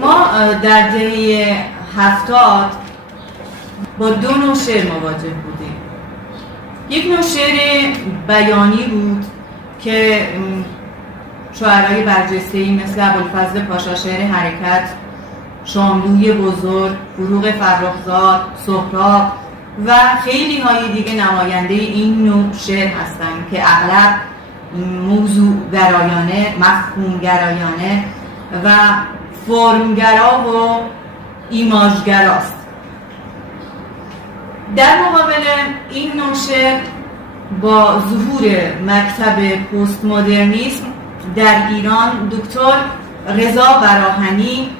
ما در دهه 70 با دو نوع شعر مواجه بودیم. یک نوع شعر بیانی بود که شاعرای برجسته‌ای مثل ابوالفضل پاشا، شعر حرکت، شاملوی بزرگ، فروغ فرخزاد، سهراب و خیلی های دیگه نماینده این نوع شعر هستند که اغلب موضوع گرایانه، مفهوم گرایانه و فرمگرا و ایماژگراست. در مقابل این نوع شعر با ظهور مکتب پست مدرنیسم در ایران دکتر رضا براهنی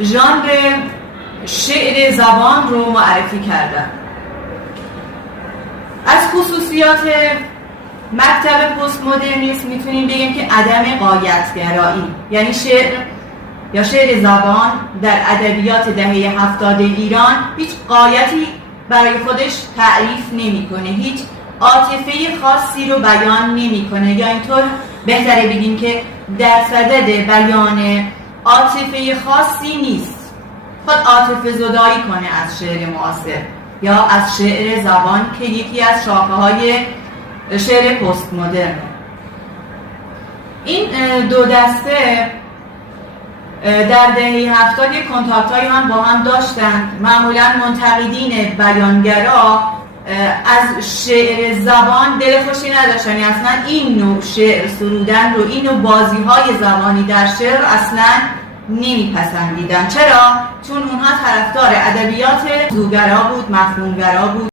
ژانر شعر زبان رو معرفی کردن. از خصوصیات مکتب پست مدرنیسم میتونیم بگیم که عدم غایت‌گرایی، یعنی شعر زبان در ادبیات دهه 70 ایران هیچ غایتی برای خودش تعریف نمیکنه، هیچ عاطفه خاصی رو بیان نمیکنه، یا اینطور بهتره بگیم که در صدد بیان عاطفه خاصی نیست، خود عاطفه زدایی کنه از شعر معاصر یا از شعر زبان که یکی از شاخه‌های شعر پست مدرن. این دو دسته در دهه 70 کنتاکت‌هایی هم با هم داشتند. معمولاً منتقدین بیانگرا از شعر زبان دلخوشی نداشتن، اصلا این نوع شعر سرودن رو، این نوع بازی‌های زبانی در شعر اصلا نمیپسندیدن. چرا؟ چون اونها طرفدار ادبیات زوگرا بود، مفهومگرا بود.